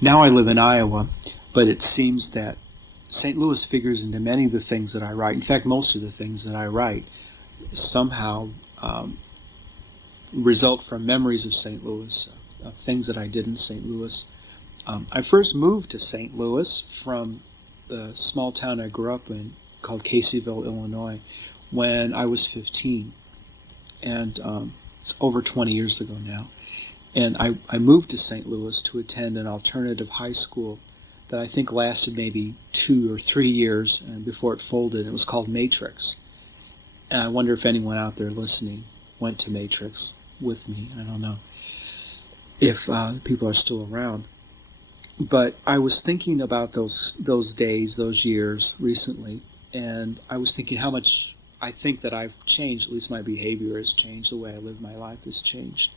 Now I live in Iowa, but it seems that St. Louis figures into many of the things that I write. In fact, most of the things that I write somehow result from memories of St. Louis, things that I did in St. Louis. I first moved to St. Louis from the small town I grew up in called Caseyville, Illinois, when I was 15. And it's over 20 years ago now. And I moved to St. Louis to attend an alternative high school that I think lasted maybe 2 or 3 years before it folded. It was called Matrix. And I wonder if anyone out there listening went to Matrix with me. I don't know if people are still around. But I was thinking about those days, those years recently, and I was thinking how much I think that I've changed. At least my behavior has changed. The way I live my life has changed.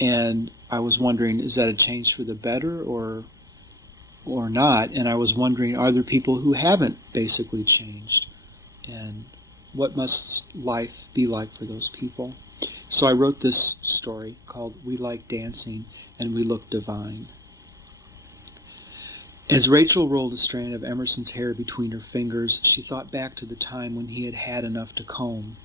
And I was wondering, is that a change for the better or not? And I was wondering, are there people who haven't basically changed? And what must life be like for those people? So I wrote this story called We Like Dancing and We Look Divine. As Rachel rolled a strand of Emerson's hair between her fingers, she thought back to the time when he had had enough to comb.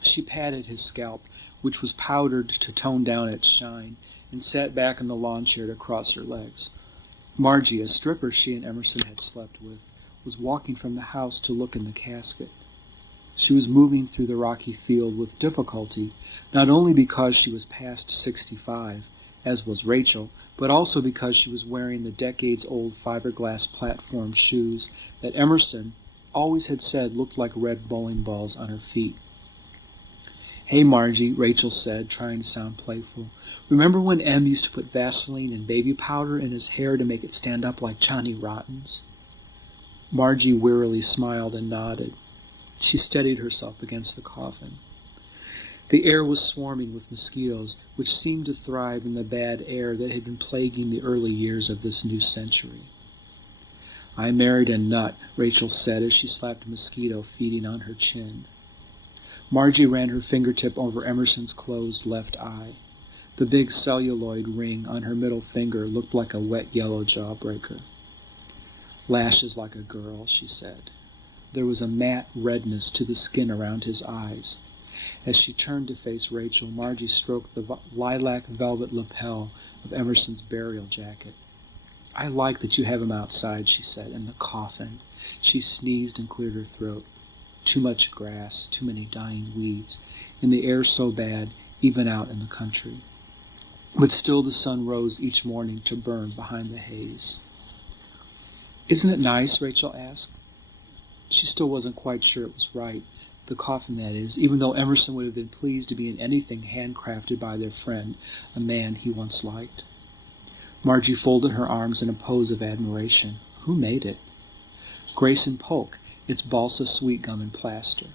She patted his scalp, which was powdered to tone down its shine, and sat back in the lawn chair to cross her legs. Margie, a stripper she and Emerson had slept with, was walking from the house to look in the casket. She was moving through the rocky field with difficulty, not only because she was past 65, as was Rachel, but also because she was wearing the decades-old fiberglass platform shoes that Emerson always had said looked like red bowling balls on her feet. "Hey, Margie," Rachel said, trying to sound playful. "Remember when Em used to put Vaseline and baby powder in his hair to make it stand up like Johnny Rotten's?" Margie wearily smiled and nodded. She steadied herself against the coffin. The air was swarming with mosquitoes, which seemed to thrive in the bad air that had been plaguing the early years of this new century. "I married a nut," Rachel said as she slapped a mosquito feeding on her chin. Margie ran her fingertip over Emerson's closed left eye. The big celluloid ring on her middle finger looked like a wet yellow jawbreaker. "Lashes like a girl," she said. There was a matte redness to the skin around his eyes. As she turned to face Rachel, Margie stroked the lilac velvet lapel of Emerson's burial jacket. "I like that you have him outside," she said, "in the coffin." She sneezed and cleared her throat. Too much grass, too many dying weeds, and the air so bad, even out in the country. But still the sun rose each morning to burn behind the haze. "Isn't it nice?" Rachel asked. She still wasn't quite sure it was right, the coffin that is, even though Emerson would have been pleased to be in anything handcrafted by their friend, a man he once liked. Margie folded her arms in a pose of admiration. "Who made it?" "Grayson Polk. It's balsa sweet gum and plaster."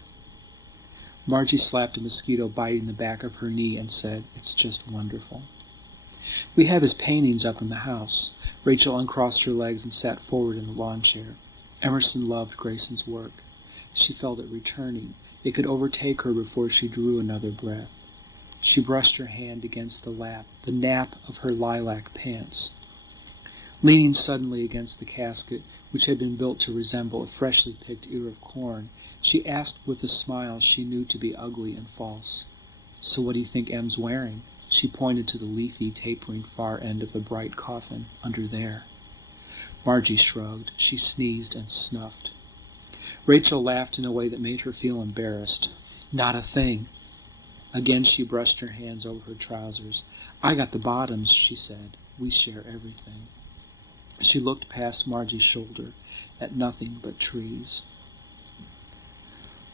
Margie slapped a mosquito biting the back of her knee and said, "It's just wonderful." "We have his paintings up in the house." Rachel uncrossed her legs and sat forward in the lawn chair. Emerson loved Grayson's work. She felt it returning. It could overtake her before she drew another breath. She brushed her hand against the nap of her lilac pants. Leaning suddenly against the casket, which had been built to resemble a freshly picked ear of corn, she asked with a smile she knew to be ugly and false, "So what do you think Em's wearing?" She pointed to the leafy, tapering far end of the bright coffin, under there. Margie shrugged. She sneezed and snuffed. Rachel laughed in a way that made her feel embarrassed. "Not a thing." Again she brushed her hands over her trousers. "I got the bottoms," she said. "We share everything." She looked past Margie's shoulder at nothing but trees.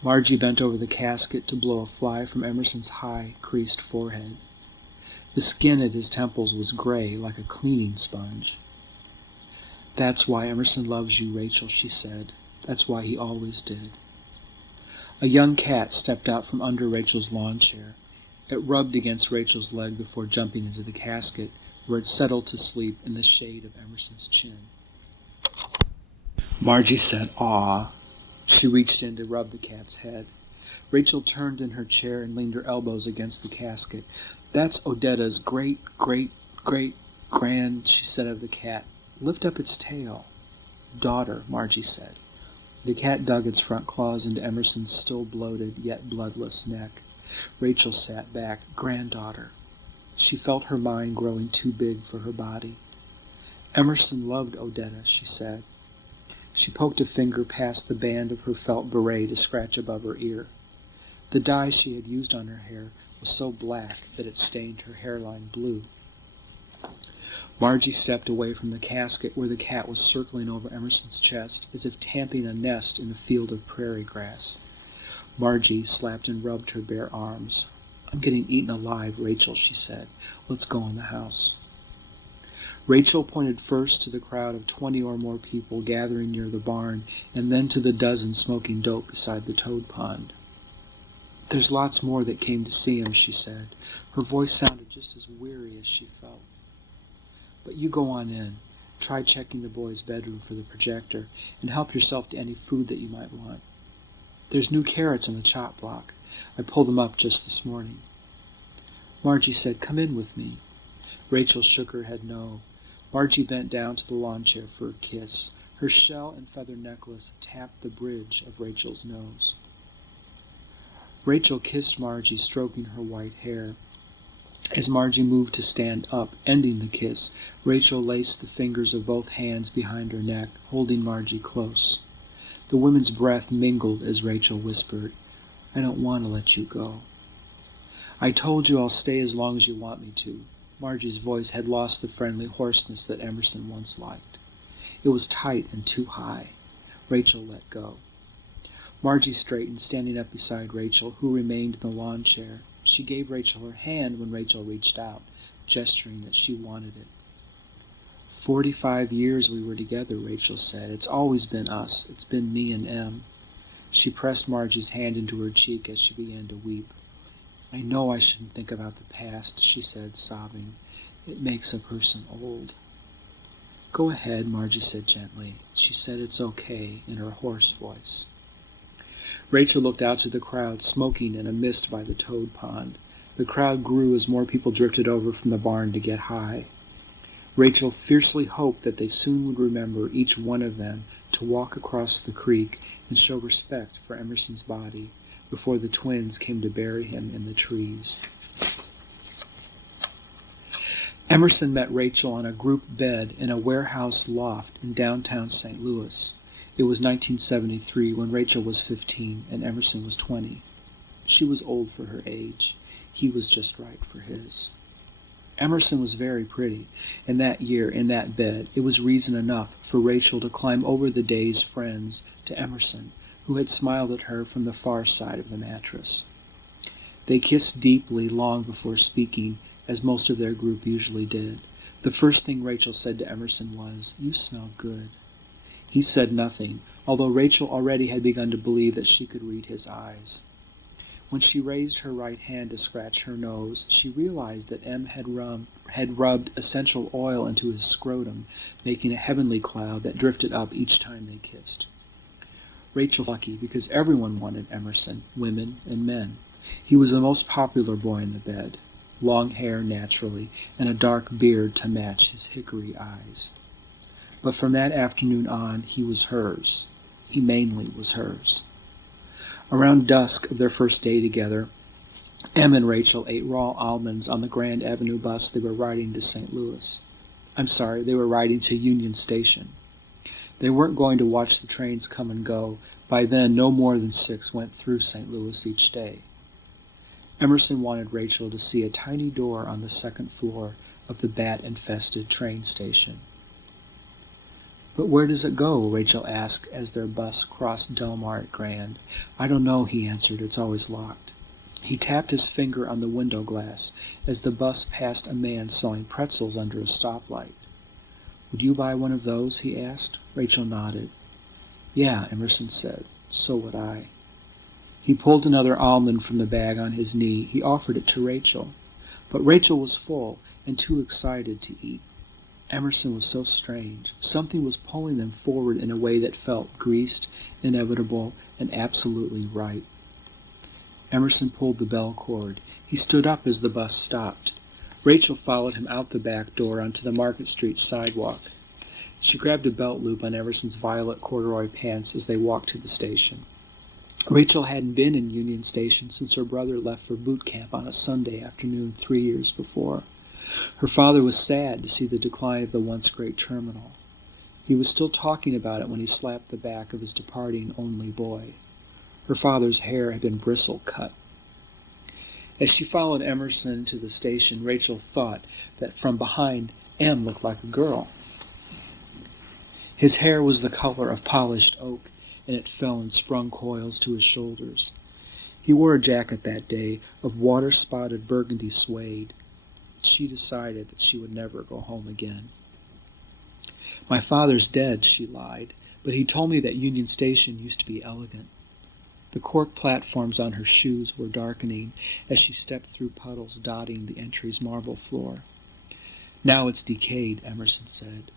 Margie bent over the casket to blow a fly from Emerson's high, creased forehead. The skin at his temples was gray, like a cleaning sponge. "That's why Emerson loves you, Rachel," she said. "That's why he always did." A young cat stepped out from under Rachel's lawn chair. It rubbed against Rachel's leg before jumping into the casket, where it settled to sleep in the shade of Emerson's chin. Margie said, "Aw." She reached in to rub the cat's head. Rachel turned in her chair and leaned her elbows against the casket. "That's Odetta's great-great-great-grand," she said of the cat. Lift up its tail. Daughter, Margie said. The cat dug its front claws into Emerson's still bloated, yet bloodless neck. Rachel sat back. Granddaughter. She felt her mind growing too big for her body. Emerson loved Odetta, she said. She poked a finger past the band of her felt beret to scratch above her ear. The dye she had used on her hair was so black that it stained her hairline blue. Margie stepped away from the casket where the cat was circling over Emerson's chest as if tamping a nest in a field of prairie grass. Margie slapped and rubbed her bare arms. I'm getting eaten alive, Rachel, she said. Let's go in the house. Rachel pointed first to the crowd of 20 or more people gathering near the barn, and then to the dozen smoking dope beside the toad pond. There's lots more that came to see him, she said. Her voice sounded just as weary as she felt. But you go on in. Try checking the boys' bedroom for the projector, and help yourself to any food that you might want. There's new carrots on the chop block. I pulled them up just this morning. Margie said, come in with me. Rachel shook her head no. Margie bent down to the lawn chair for a kiss. Her shell and feather necklace tapped the bridge of Rachel's nose. Rachel kissed Margie, stroking her white hair. As Margie moved to stand up, ending the kiss, Rachel laced the fingers of both hands behind her neck, holding Margie close. The women's breath mingled as Rachel whispered, I don't want to let you go. I told you I'll stay as long as you want me to. Margie's voice had lost the friendly hoarseness that Emerson once liked. It was tight and too high. Rachel let go. Margie straightened, standing up beside Rachel, who remained in the lawn chair. She gave Rachel her hand when Rachel reached out, gesturing that she wanted it. 45 years we were together, Rachel said. It's always been us. It's been me and Em. She pressed Margie's hand into her cheek as she began to weep. I know I shouldn't think about the past, she said, sobbing. It makes a person old. Go ahead, Margie said gently. She said it's okay in her hoarse voice. Rachel looked out to the crowd, smoking in a mist by the toad pond. The crowd grew as more people drifted over from the barn to get high. Rachel fiercely hoped that they soon would remember, each one of them, to walk across the creek and show respect for Emerson's body before the twins came to bury him in the trees. Emerson met Rachel on a group bed in a warehouse loft in downtown St. Louis. It was 1973 when Rachel was 15 and Emerson was 20. She was old for her age. He was just right for his. Emerson was very pretty, and that year, in that bed, it was reason enough for Rachel to climb over the day's friends to Emerson, who had smiled at her from the far side of the mattress. They kissed deeply long before speaking, as most of their group usually did. The first thing Rachel said to Emerson was, "You smell good." He said nothing, although Rachel already had begun to believe that she could read his eyes. When she raised her right hand to scratch her nose, she realized that Em had rubbed essential oil into his scrotum, making a heavenly cloud that drifted up each time they kissed. Rachel was lucky because everyone wanted Emerson, women and men. He was the most popular boy in the bed, long hair naturally, and a dark beard to match his hickory eyes. But from that afternoon on, he was hers. He mainly was hers. Around dusk of their first day together, Em and Rachel ate raw almonds on the Grand Avenue bus they were riding to St. Louis. They were riding to Union Station. They weren't going to watch the trains come and go. By then, no more than 6 went through St. Louis each day. Emerson wanted Rachel to see a tiny door on the second floor of the bat-infested train station. "But where does it go?" Rachel asked as their bus crossed Del Mar at Grand. "I don't know," he answered. "It's always locked." He tapped his finger on the window glass as the bus passed a man selling pretzels under a stoplight. "Would you buy one of those?" he asked. Rachel nodded. "Yeah," Emerson said. "So would I." He pulled another almond from the bag on his knee. He offered it to Rachel. But Rachel was full and too excited to eat. Emerson was so strange. Something was pulling them forward in a way that felt greased, inevitable, and absolutely right. Emerson pulled the bell cord. He stood up as the bus stopped. Rachel followed him out the back door onto the Market Street sidewalk. She grabbed a belt loop on Emerson's violet corduroy pants as they walked to the station. Rachel hadn't been in Union Station since her brother left for boot camp on a Sunday afternoon 3 years before. Her father was sad to see the decline of the once great terminal. He was still talking about it when he slapped the back of his departing only boy. Her father's hair had been bristle-cut. As she followed Emerson to the station, Rachel thought that from behind, Em looked like a girl. His hair was the color of polished oak, and it fell in sprung coils to his shoulders. He wore a jacket that day of water-spotted burgundy suede. She decided that she would never go home again. "My father's dead," she lied, "but he told me that Union Station used to be elegant." The cork platforms on her shoes were darkening as she stepped through puddles dotting the entry's marble floor. "Now it's decayed," Emerson said.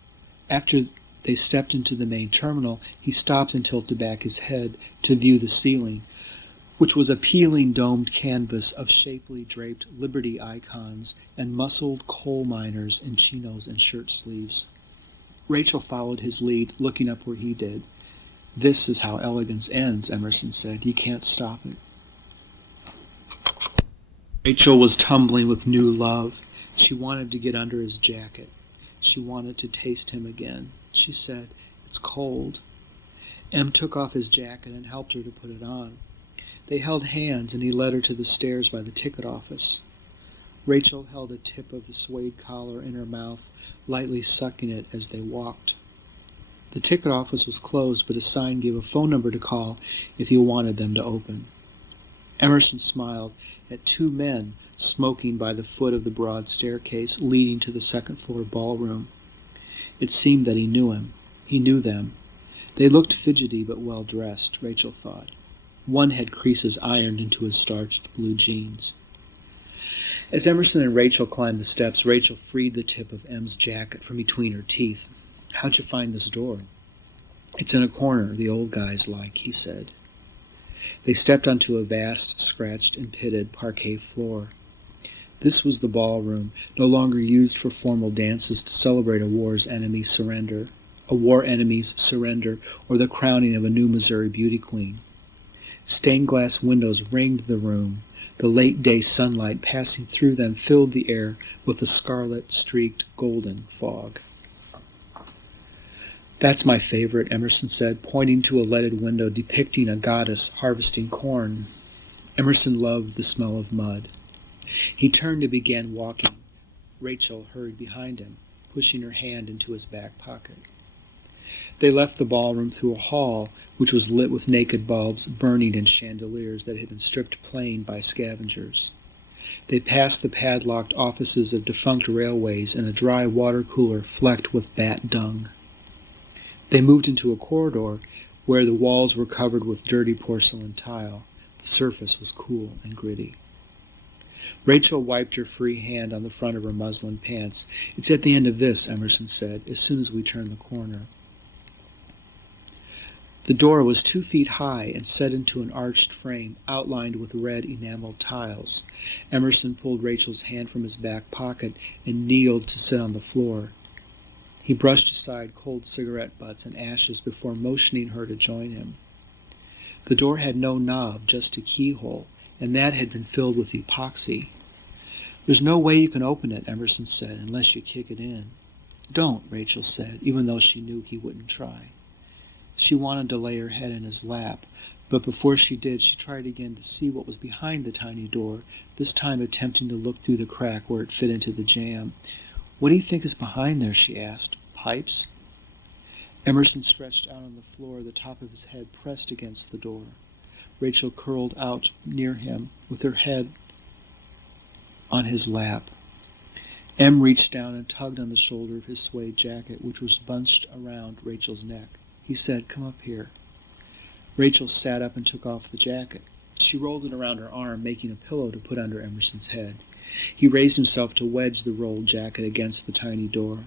After they stepped into the main terminal, he stopped and tilted back his head to view the ceiling, which was a peeling domed canvas of shapely draped Liberty icons and muscled coal miners in chinos and shirt sleeves. Rachel followed his lead, looking up where he did. "This is how elegance ends," Emerson said. "You can't stop it." Rachel was tumbling with new love. She wanted to get under his jacket. She wanted to taste him again. She said, "It's cold." Em took off his jacket and helped her to put it on. They held hands, and he led her to the stairs by the ticket office. Rachel held a tip of the suede collar in her mouth, lightly sucking it as they walked. The ticket office was closed, but a sign gave a phone number to call if you wanted them to open. Emerson smiled at two men smoking by the foot of the broad staircase leading to the second-floor ballroom. It seemed that he knew him. He knew them. They looked fidgety but well-dressed, Rachel thought. One had creases ironed into his starched blue jeans. As Emerson and Rachel climbed the steps, Rachel freed the tip of Em's jacket from between her teeth. "How'd you find this door?" "It's in a corner the old guys like," he said. They stepped onto a vast, scratched and pitted parquet floor. This was the ballroom, no longer used for formal dances to celebrate a war enemy's surrender, or the crowning of a new Missouri beauty queen. Stained glass windows ringed the room. The late-day sunlight passing through them filled the air with a scarlet-streaked golden fog. "That's my favorite," Emerson said, pointing to a leaded window depicting a goddess harvesting corn. Emerson loved the smell of mud. He turned and began walking. Rachel hurried behind him, pushing her hand into his back pocket. They left the ballroom through a hall which was lit with naked bulbs burning in chandeliers that had been stripped plain by scavengers. They passed the padlocked offices of defunct railways and a dry water cooler flecked with bat dung. They moved into a corridor where the walls were covered with dirty porcelain tile. The surface was cool and gritty. Rachel wiped her free hand on the front of her muslin pants. "It's at the end of this," Emerson said, "as soon as we turn the corner." The door was 2 feet high and set into an arched frame outlined with red enameled tiles. Emerson pulled Rachel's hand from his back pocket and kneeled to sit on the floor. He brushed aside cold cigarette butts and ashes before motioning her to join him. The door had no knob, just a keyhole, and that had been filled with epoxy. "There's no way you can open it," Emerson said, "unless you kick it in." "Don't," Rachel said, even though she knew he wouldn't try. She wanted to lay her head in his lap, but before she did, she tried again to see what was behind the tiny door, this time attempting to look through the crack where it fit into the jamb. "What do you think is behind there?" she asked. "Pipes?" Emerson stretched out on the floor, the top of his head pressed against the door. Rachel curled out near him, with her head on his lap. Em reached down and tugged on the shoulder of his suede jacket, which was bunched around Rachel's neck. He said, "Come up here." Rachel sat up and took off the jacket. She rolled it around her arm, making a pillow to put under Emerson's head. He raised himself to wedge the rolled jacket against the tiny door.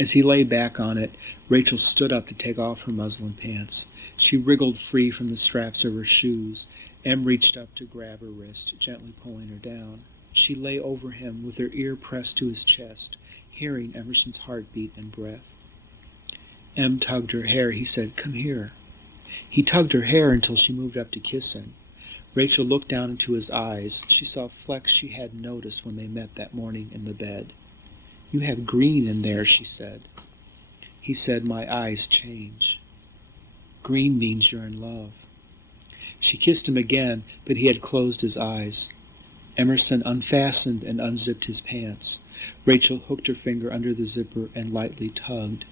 As he lay back on it, Rachel stood up to take off her muslin pants. She wriggled free from the straps of her shoes. Em reached up to grab her wrist, gently pulling her down. She lay over him with her ear pressed to his chest, hearing Emerson's heartbeat and breath. Em tugged her hair. He said, "Come here." He tugged her hair until she moved up to kiss him. Rachel looked down into his eyes. She saw flecks she hadn't noticed when they met that morning in the bed. "You have green in there," she said. He said, "My eyes change. Green means you're in love." She kissed him again, but he had closed his eyes. Emerson unfastened and unzipped his pants. Rachel hooked her finger under the zipper and lightly tugged.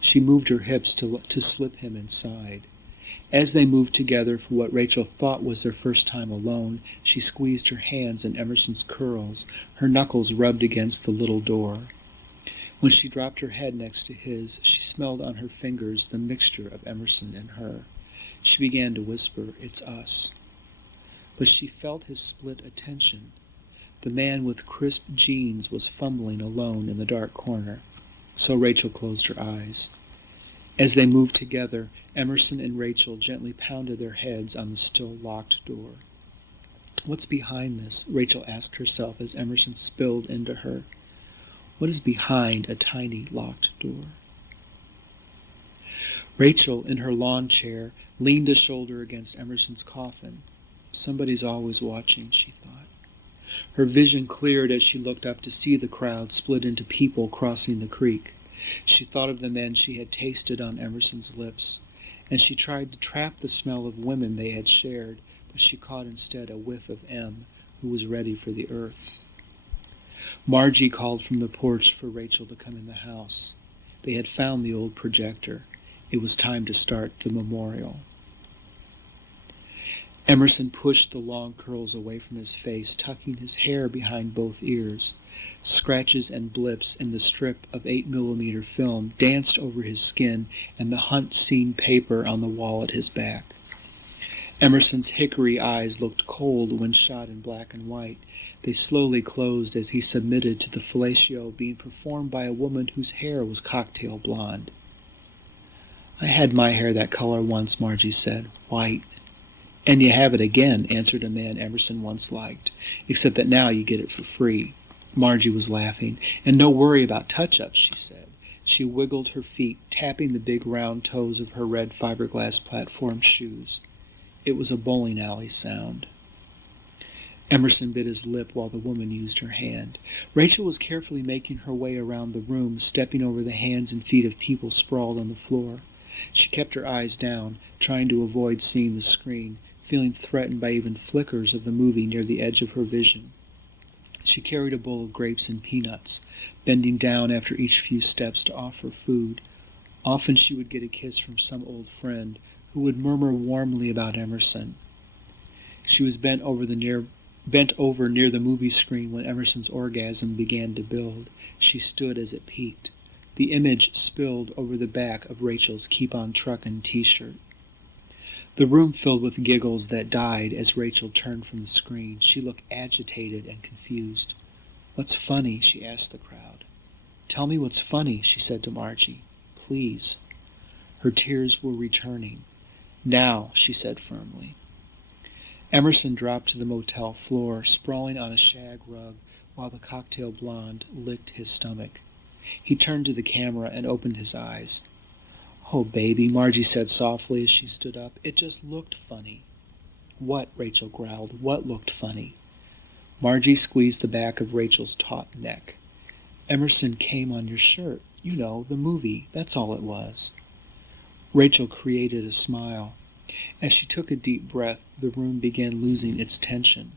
She moved her hips to slip him inside. As they moved together for what Rachel thought was their first time alone, she squeezed her hands in Emerson's curls. Her knuckles rubbed against the little door. When she dropped her head next to his, she smelled on her fingers the mixture of Emerson and her. She began to whisper, "It's us." But she felt his split attention. The man with crisp jeans was fumbling alone in the dark corner. So Rachel closed her eyes. As they moved together, Emerson and Rachel gently pounded their heads on the still locked door. "What's behind this?" Rachel asked herself as Emerson spilled into her. What is behind a tiny locked door? Rachel, in her lawn chair, leaned a shoulder against Emerson's coffin. Somebody's always watching, she thought. Her vision cleared as she looked up to see the crowd split into people crossing the creek. She thought of the men she had tasted on Emerson's lips, and she tried to trap the smell of women they had shared, but she caught instead a whiff of M, who was ready for the earth. Margie called from the porch for Rachel to come in the house. They had found the old projector. It was time to start the memorial. Emerson pushed the long curls away from his face, tucking his hair behind both ears. Scratches and blips in the strip of 8mm film danced over his skin and the hunt scene paper on the wall at his back. Emerson's hickory eyes looked cold when shot in black and white. They slowly closed as he submitted to the fellatio being performed by a woman whose hair was cocktail blonde. "I had my hair that color once," Margie said, "white." "And you have it again," answered a man Emerson once liked, "except that now you get it for free." Margie was laughing. "And no worry about touch-ups," she said. She wiggled her feet, tapping the big round toes of her red fiberglass platform shoes. It was a bowling alley sound. Emerson bit his lip while the woman used her hand. Rachel was carefully making her way around the room, stepping over the hands and feet of people sprawled on the floor. She kept her eyes down, trying to avoid seeing the screen, feeling threatened by even flickers of the movie near the edge of her vision. She carried a bowl of grapes and peanuts, bending down after each few steps to offer food. Often she would get a kiss from some old friend who would murmur warmly about Emerson. She was bent over near the movie screen when Emerson's orgasm began to build. She stood as it peaked. The image spilled over the back of Rachel's Keep On Truckin' t-shirt. The room filled with giggles that died as Rachel turned from the screen. She looked agitated and confused. "What's funny?" she asked the crowd. "Tell me what's funny," she said to Margie. "Please." Her tears were returning. "Now," she said firmly. Emerson dropped to the motel floor, sprawling on a shag rug, while the cocktail blonde licked his stomach. He turned to the camera and opened his eyes. "Oh, baby," Margie said softly as she stood up. "It just looked funny." "What?" Rachel growled. "What looked funny?" Margie squeezed the back of Rachel's taut neck. "Emerson came on your shirt. You know, the movie. That's all it was." Rachel created a smile. As she took a deep breath, the room began losing its tension.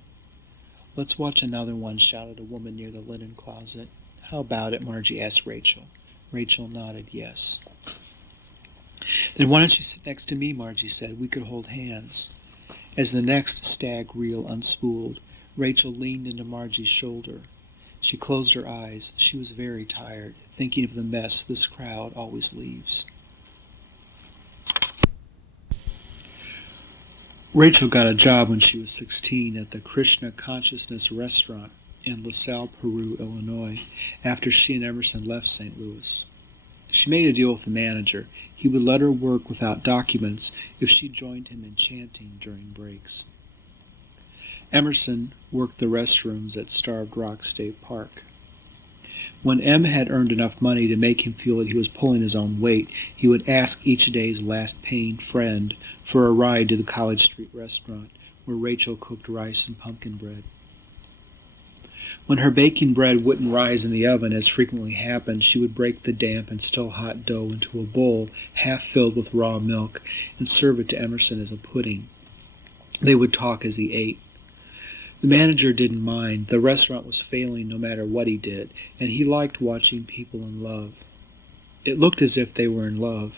"Let's watch another one," shouted a woman near the linen closet. "How about it?" Margie asked Rachel. Rachel nodded yes. "Then why don't you sit next to me?" Margie said. "We could hold hands." As the next stag reel unspooled, Rachel leaned into Margie's shoulder. She closed her eyes. She was very tired, thinking of the mess this crowd always leaves. Rachel got a job when she was 16 at the Krishna Consciousness Restaurant in LaSalle, Peru, Illinois, after she and Emerson left St. Louis. She made a deal with the manager. He would let her work without documents if she joined him in chanting during breaks. Emerson worked the restrooms at Starved Rock State Park. When M had earned enough money to make him feel that he was pulling his own weight, he would ask each day's last-paying friend for a ride to the College Street restaurant, where Rachel cooked rice and pumpkin bread. When her baking bread wouldn't rise in the oven, as frequently happened, she would break the damp and still hot dough into a bowl half filled with raw milk and serve it to Emerson as a pudding. They would talk as he ate. The manager didn't mind. The restaurant was failing no matter what he did, and he liked watching people in love. It looked as if they were in love.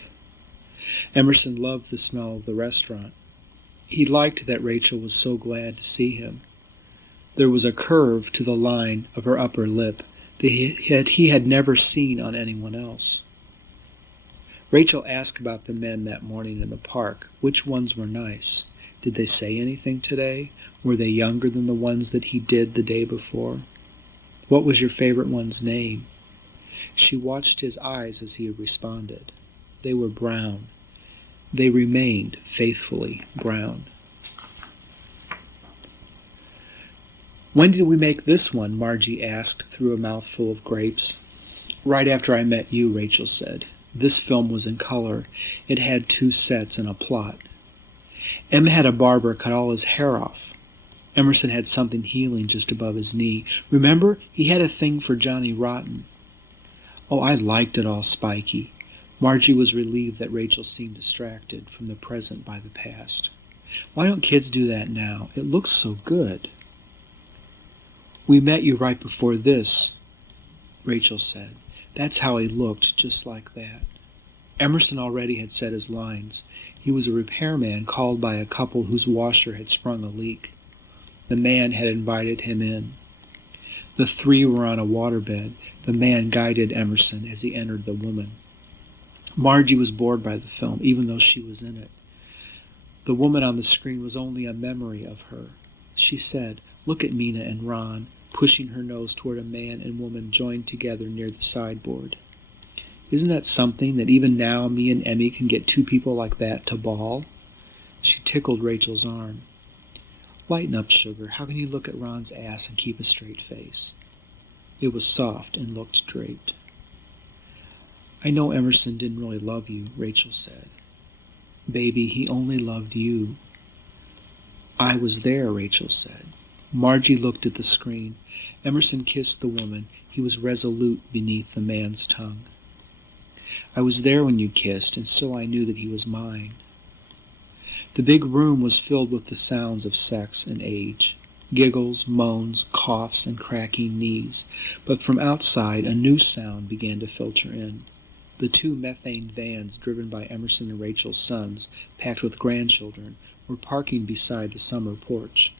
Emerson loved the smell of the restaurant. He liked that Rachel was so glad to see him. There was a curve to the line of her upper lip that he had never seen on anyone else. Rachel asked about the men that morning in the park. Which ones were nice? Did they say anything today? Were they younger than the ones that he did the day before? What was your favorite one's name? She watched his eyes as he responded. They were brown. They remained faithfully brown. When did we make this one? Margie asked through a mouthful of grapes. Right after I met you, Rachel said. This film was in color. It had 2 sets and a plot. Em had a barber cut all his hair off. Emerson had something healing just above his knee. Remember, he had a thing for Johnny Rotten. Oh, I liked it all spiky. Margie was relieved that Rachel seemed distracted from the present by the past. Why don't kids do that now? It looks so good. We met you right before this, Rachel said. That's how he looked, just like that. Emerson already had said his lines. He was a repairman called by a couple whose washer had sprung a leak. The man had invited him in. The 3 were on a waterbed. The man guided Emerson as he entered the woman. Margie was bored by the film, even though she was in it. The woman on the screen was only a memory of her. She said, "Look at Mina and Ron," pushing her nose toward a man and woman joined together near the sideboard. Isn't that something, that even now me and Emmy can get 2 people like that to bawl? She tickled Rachel's arm. Lighten up, sugar. How can you look at Ron's ass and keep a straight face? It was soft and looked draped. I know Emerson didn't really love you, Rachel said. Baby, he only loved you. I was there, Rachel said. Margie looked at the screen. Emerson kissed the woman. He was resolute beneath the man's tongue. I was there when you kissed, and so I knew that he was mine. The big room was filled with the sounds of sex and age, giggles, moans, coughs, and cracking knees. But from outside, a new sound began to filter in. The 2 methane vans driven by Emerson and Rachel's sons, packed with grandchildren, were parking beside the summer porch.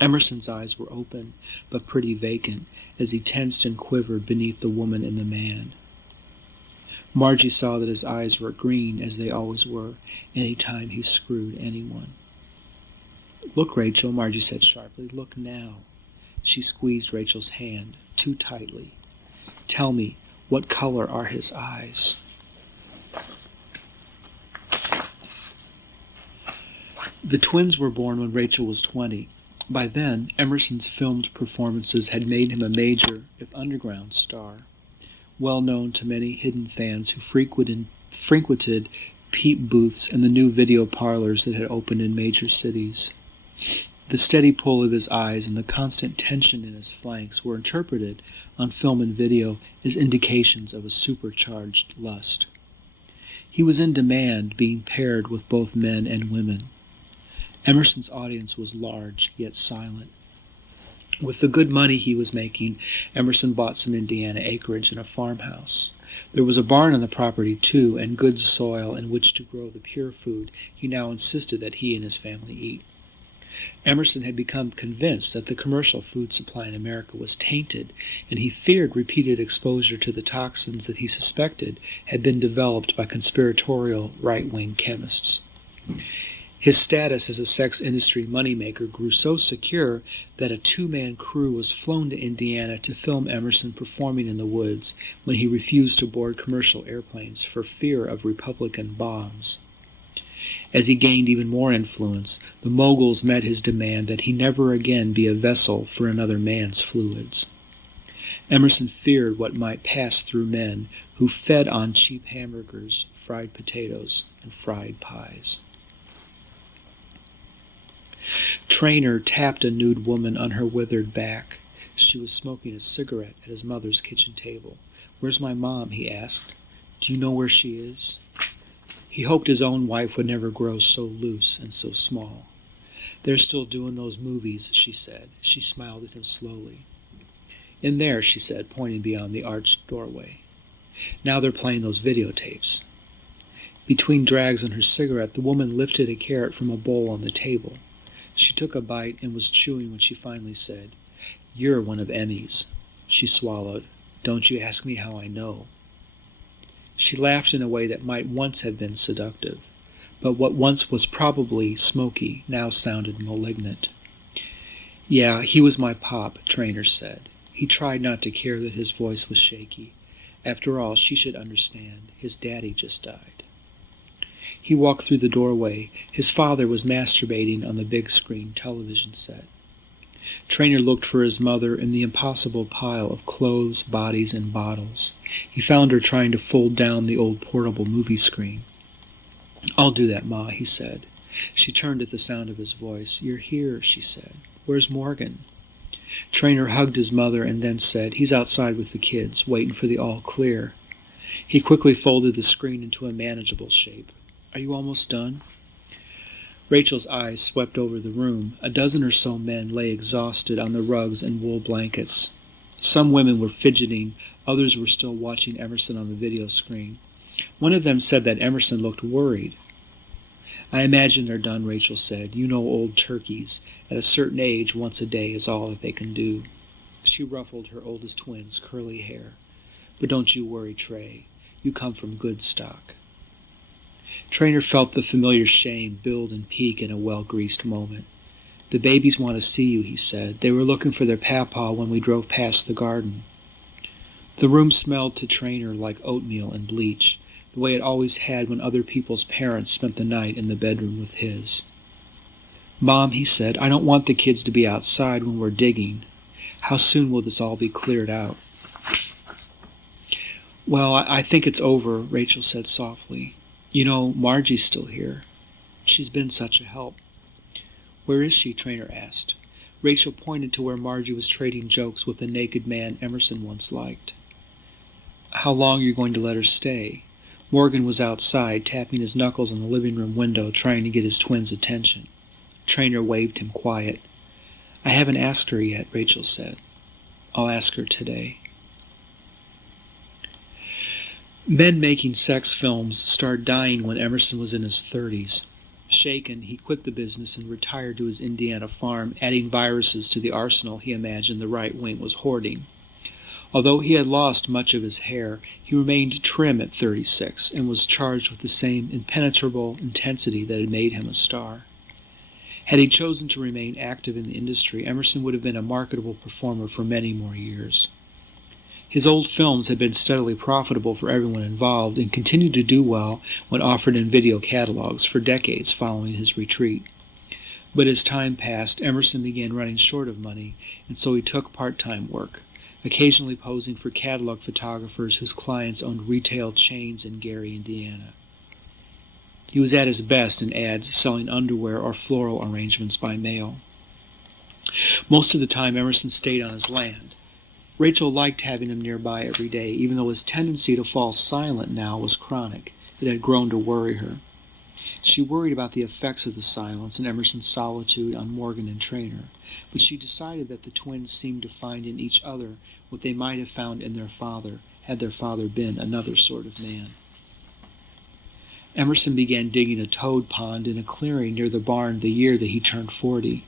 Emerson's eyes were open, but pretty vacant, as he tensed and quivered beneath the woman and the man. Margie saw that his eyes were green, as they always were, any time he screwed anyone. Look, Rachel, Margie said sharply. Look now. She squeezed Rachel's hand too tightly. Tell me, what color are his eyes? The twins were born when Rachel was 20. By then, Emerson's filmed performances had made him a major, if underground, star, well known to many hidden fans who frequented peep booths and the new video parlors that had opened in major cities. The steady pull of his eyes and the constant tension in his flanks were interpreted on film and video as indications of a supercharged lust. He was in demand, being paired with both men and women. Emerson's audience was large, yet silent. With the good money he was making, Emerson bought some Indiana acreage and a farmhouse. There was a barn on the property, too, and good soil in which to grow the pure food he now insisted that he and his family eat. Emerson had become convinced that the commercial food supply in America was tainted, and he feared repeated exposure to the toxins that he suspected had been developed by conspiratorial right-wing chemists. His status as a sex industry moneymaker grew so secure that a 2-man crew was flown to Indiana to film Emerson performing in the woods when he refused to board commercial airplanes for fear of Republican bombs. As he gained even more influence, the moguls met his demand that he never again be a vessel for another man's fluids. Emerson feared what might pass through men who fed on cheap hamburgers, fried potatoes, and fried pies. Traynor tapped a nude woman on her withered back. She was smoking a cigarette at his mother's kitchen table. "Where's my mom?" he asked. "Do you know where she is?" He hoped his own wife would never grow so loose and so small. "They're still doing those movies," she said. She smiled at him slowly. "In there," she said, pointing beyond the arched doorway. "Now they're playing those videotapes." Between drags on her cigarette, the woman lifted a carrot from a bowl on the table. She took a bite and was chewing when she finally said, "You're one of Emmy's." She swallowed. "Don't you ask me how I know." She laughed in a way that might once have been seductive, but what once was probably smoky now sounded malignant. "Yeah, he was my pop," Traynor said. He tried not to care that his voice was shaky. After all, she should understand. His daddy just died. He walked through the doorway. His father was masturbating on the big-screen television set. Traynor looked for his mother in the impossible pile of clothes, bodies, and bottles. He found her trying to fold down the old portable movie screen. "I'll do that, Ma," he said. She turned at the sound of his voice. "You're here," she said. "Where's Morgan?" Traynor hugged his mother and then said, "He's outside with the kids, waiting for the all clear." He quickly folded the screen into a manageable shape. "Are you almost done?" Rachel's eyes swept over the room. A dozen or so men lay exhausted on the rugs and wool blankets. Some women were fidgeting, others were still watching Emerson on the video screen. One of them said that Emerson looked worried. "I imagine they're done," Rachel said. "You know old turkeys. At a certain age, once a day is all that they can do." She ruffled her oldest twin's curly hair. "But don't you worry, Trey. You come from good stock." Traynor felt the familiar shame build and peak in a well-greased moment. "The babies want to see you," he said. "They were looking for their pawpaw when we drove past the garden." The room smelled to Traynor like oatmeal and bleach, the way it always had when other people's parents spent the night in the bedroom with his. "Mom," he said, "I don't want the kids to be outside when we're digging. How soon will this all be cleared out?" "Well, I think it's over," Rachel said softly. "You know, Margie's still here. She's been such a help." "Where is she?" Traynor asked. Rachel pointed to where Margie was trading jokes with the naked man Emerson once liked. "How long are you going to let her stay?" Morgan was outside, tapping his knuckles on the living room window, trying to get his twin's attention. Traynor waved him quiet. "I haven't asked her yet," Rachel said. "I'll ask her today." Men making sex films started dying when Emerson was in his 30s. Shaken, he quit the business and retired to his Indiana farm, adding viruses to the arsenal he imagined the right wing was hoarding. Although he had lost much of his hair, he remained trim at 36 and was charged with the same impenetrable intensity that had made him a star. Had he chosen to remain active in the industry, Emerson would have been a marketable performer for many more years. His old films had been steadily profitable for everyone involved and continued to do well when offered in video catalogs for decades following his retreat. But as time passed, Emerson began running short of money, and so he took part-time work, occasionally posing for catalog photographers whose clients owned retail chains in Gary, Indiana. He was at his best in ads selling underwear or floral arrangements by mail. Most of the time, Emerson stayed on his land. Rachel liked having him nearby every day, even though his tendency to fall silent now was chronic. It had grown to worry her. She worried about the effects of the silence and Emerson's solitude on Morgan and Traynor, but she decided that the twins seemed to find in each other what they might have found in their father, had their father been another sort of man. Emerson began digging a toad pond in a clearing near the barn the year that he turned 40.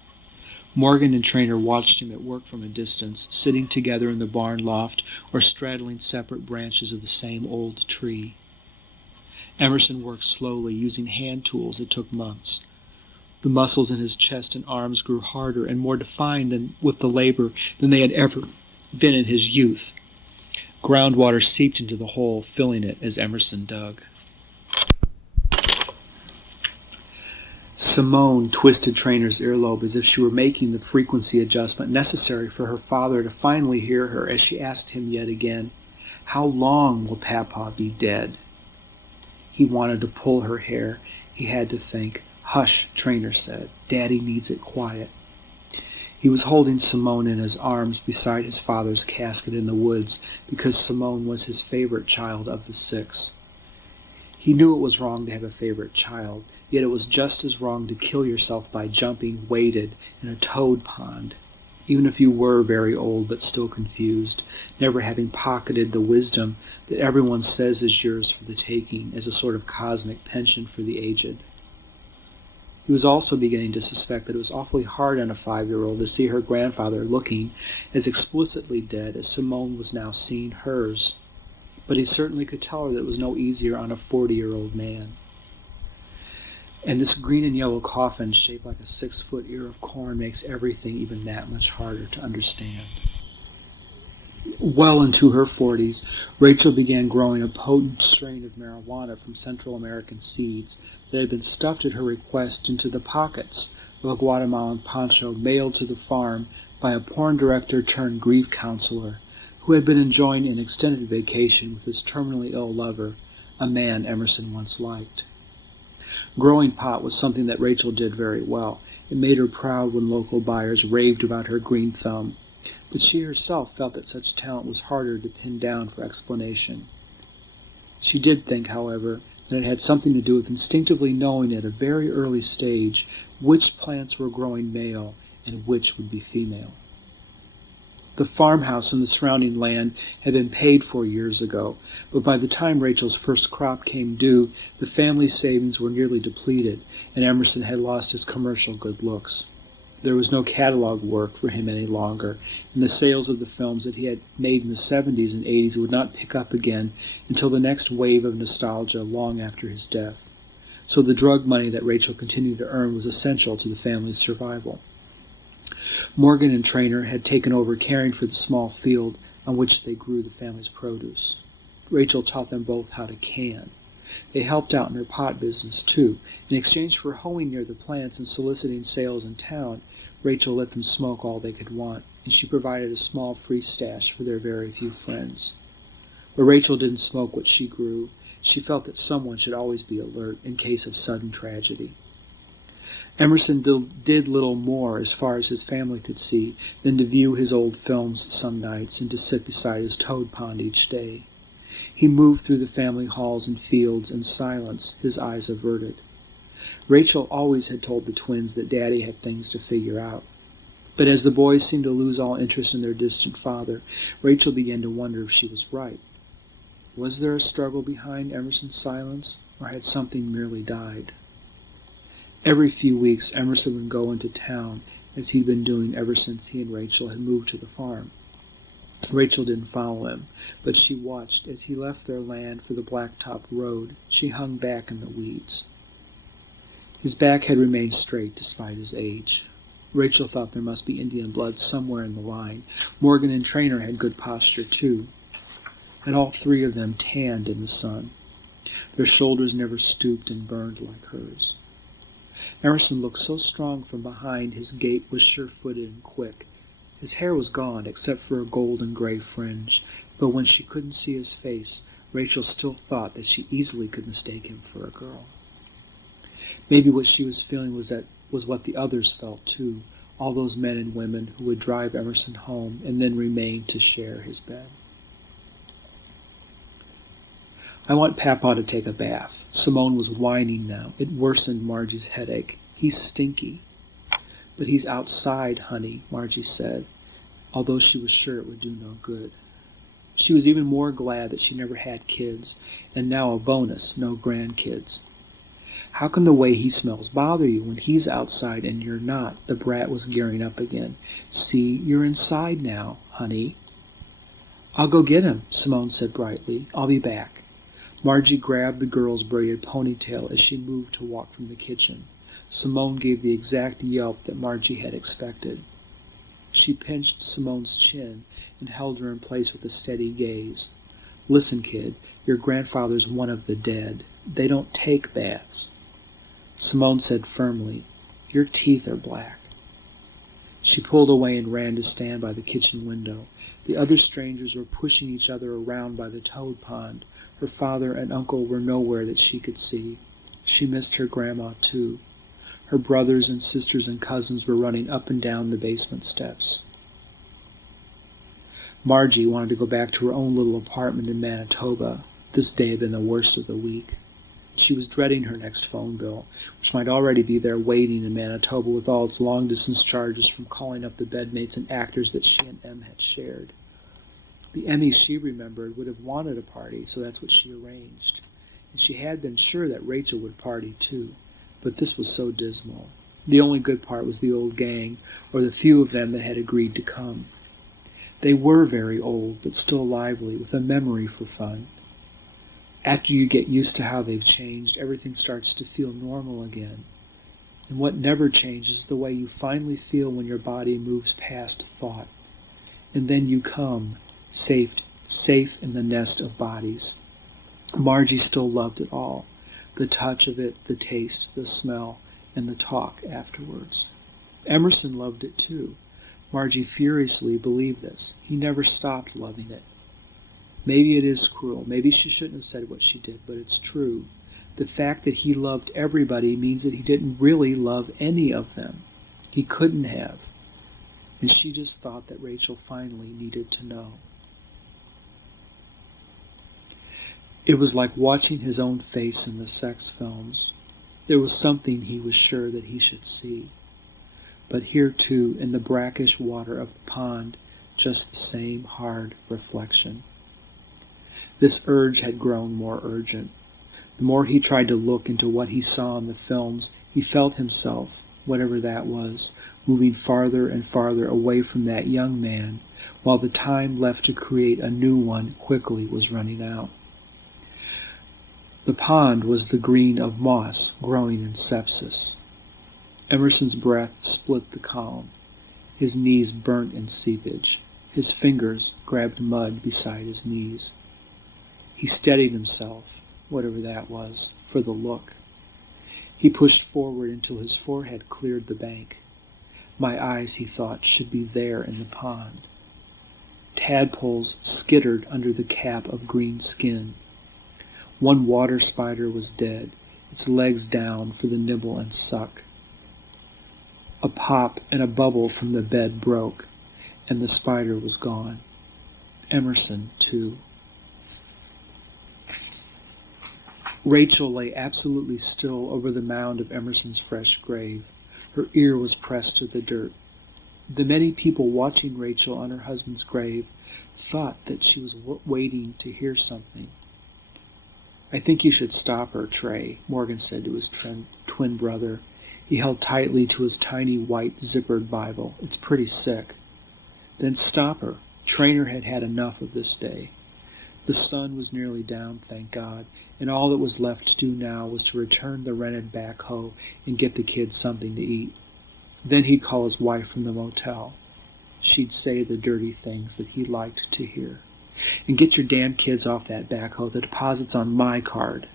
Morgan and Traynor watched him at work from a distance, sitting together in the barn loft or straddling separate branches of the same old tree. Emerson worked slowly, using hand tools that took months. The muscles in his chest and arms grew harder and more defined with the labor than they had ever been in his youth. Groundwater seeped into the hole, filling it as Emerson dug. Simone twisted Trainor's earlobe as if she were making the frequency adjustment necessary for her father to finally hear her as she asked him yet again, "How long will Papa be dead?" He wanted to pull her hair. He had to think. "Hush," Trainor said. "Daddy needs it quiet." He was holding Simone in his arms beside his father's casket in the woods because Simone was his favorite child of the 6. He knew it was wrong to have a favorite child, yet it was just as wrong to kill yourself by jumping weighted in a toad pond, even if you were very old but still confused, never having pocketed the wisdom that everyone says is yours for the taking as a sort of cosmic pension for the aged. He was also beginning to suspect that it was awfully hard on a 5-year-old to see her grandfather looking as explicitly dead as Simone was now seeing hers. But he certainly could tell her that it was no easier on a 40-year-old man. And this green and yellow coffin shaped like a 6-foot ear of corn makes everything even that much harder to understand. Well into her 40s, Rachel began growing a potent strain of marijuana from Central American seeds that had been stuffed at her request into the pockets of a Guatemalan poncho mailed to the farm by a porn director turned grief counselor who had been enjoying an extended vacation with his terminally ill lover, a man Emerson once liked. Growing pot was something that Rachel did very well. It made her proud when local buyers raved about her green thumb, but she herself felt that such talent was harder to pin down for explanation. She did think, however, that it had something to do with instinctively knowing at a very early stage which plants were growing male and which would be female. The farmhouse and the surrounding land had been paid for years ago, but by the time Rachel's first crop came due, the family's savings were nearly depleted, and Emerson had lost his commercial good looks. There was no catalog work for him any longer, and the sales of the films that he had made in the 70s and 80s would not pick up again until the next wave of nostalgia long after his death. So the drug money that Rachel continued to earn was essential to the family's survival. Morgan and Trainor had taken over caring for the small field on which they grew the family's produce. Rachel taught them both how to can. They helped out in her pot business, too. In exchange for hoeing near the plants and soliciting sales in town, Rachel let them smoke all they could want, and she provided a small free stash for their very few friends. But Rachel didn't smoke what she grew. She felt that someone should always be alert in case of sudden tragedy. Emerson did little more, as far as his family could see, than to view his old films some nights and to sit beside his toad pond each day. He moved through the family halls and fields in silence, his eyes averted. Rachel always had told the twins that Daddy had things to figure out. But as the boys seemed to lose all interest in their distant father, Rachel began to wonder if she was right. Was there a struggle behind Emerson's silence, or had something merely died? Every few weeks, Emerson would go into town, as he'd been doing ever since he and Rachel had moved to the farm. Rachel didn't follow him, but she watched as he left their land for the blacktop road. She hung back in the weeds. His back had remained straight despite his age. Rachel thought there must be Indian blood somewhere in the line. Morgan and Trainor had good posture, too, and all 3 of them tanned in the sun. Their shoulders never stooped and burned like hers. Emerson looked so strong from behind, his gait was sure-footed and quick. His hair was gone, except for a golden gray fringe, but when she couldn't see his face, Rachel still thought that she easily could mistake him for a girl. Maybe what she was feeling was what the others felt, too, all those men and women who would drive Emerson home and then remain to share his bed. "I want Papa to take a bath." Simone was whining now. It worsened Margie's headache. "He's stinky." "But he's outside, honey," Margie said, although she was sure it would do no good. She was even more glad that she never had kids, and now a bonus, no grandkids. "How can the way he smells bother you when he's outside and you're not?" The brat was gearing up again. "See, you're inside now, honey." "I'll go get him," Simone said brightly. "I'll be back." Margie grabbed the girl's braided ponytail as she moved to walk from the kitchen. Simone gave the exact yelp that Margie had expected. She pinched Simone's chin and held her in place with a steady gaze. "Listen, kid, your grandfather's one of the dead. They don't take baths." Simone said firmly, "Your teeth are black." She pulled away and ran to stand by the kitchen window. The other strangers were pushing each other around by the toad pond. Her father and uncle were nowhere that she could see. She missed her grandma, too. Her brothers and sisters and cousins were running up and down the basement steps. Margie wanted to go back to her own little apartment in Manitoba. This day had been the worst of the week. She was dreading her next phone bill, which might already be there waiting in Manitoba with all its long-distance charges from calling up the bedmates and actors that she and Em had shared. The Emmys she remembered would have wanted a party, so that's what she arranged. And she had been sure that Rachel would party too, but this was so dismal. The only good part was the old gang, or the few of them that had agreed to come. They were very old, but still lively, with a memory for fun. After you get used to how they've changed, everything starts to feel normal again. And what never changes is the way you finally feel when your body moves past thought. And then you come, safe in the nest of bodies. Margie still loved it all. The touch of it, the taste, the smell, and the talk afterwards. Emerson loved it too. Margie furiously believed this. He never stopped loving it. Maybe it is cruel. Maybe she shouldn't have said what she did, but it's true. The fact that he loved everybody means that he didn't really love any of them. He couldn't have. And she just thought that Rachel finally needed to know. It was like watching his own face in the sex films. There was something he was sure that he should see. But here too, in the brackish water of the pond, just the same hard reflection. This urge had grown more urgent. The more he tried to look into what he saw in the films, he felt himself, whatever that was, moving farther and farther away from that young man, while the time left to create a new one quickly was running out. The pond was the green of moss growing in sepsis. Emerson's breath split the calm. His knees burnt in seepage. His fingers grabbed mud beside his knees. He steadied himself, whatever that was, for the look. He pushed forward until his forehead cleared the bank. My eyes, he thought, should be there in the pond. Tadpoles skittered under the cap of green skin. One water spider was dead, its legs down for the nibble and suck. A pop and a bubble from the bed broke, and the spider was gone. Emerson, too. Rachel lay absolutely still over the mound of Emerson's fresh grave. Her ear was pressed to the dirt. The many people watching Rachel on her husband's grave thought that she was waiting to hear something. "I think you should stop her, Trey," Morgan said to his twin brother. He held tightly to his tiny white zippered Bible. "It's pretty sick." Then stop her. Trainer had had enough of this day. The sun was nearly down, thank God, and all that was left to do now was to return the rented backhoe and get the kids something to eat. Then he'd call his wife from the motel. She'd say the dirty things that he liked to hear. "And get your damn kids off that backhoe. The deposit's on my card."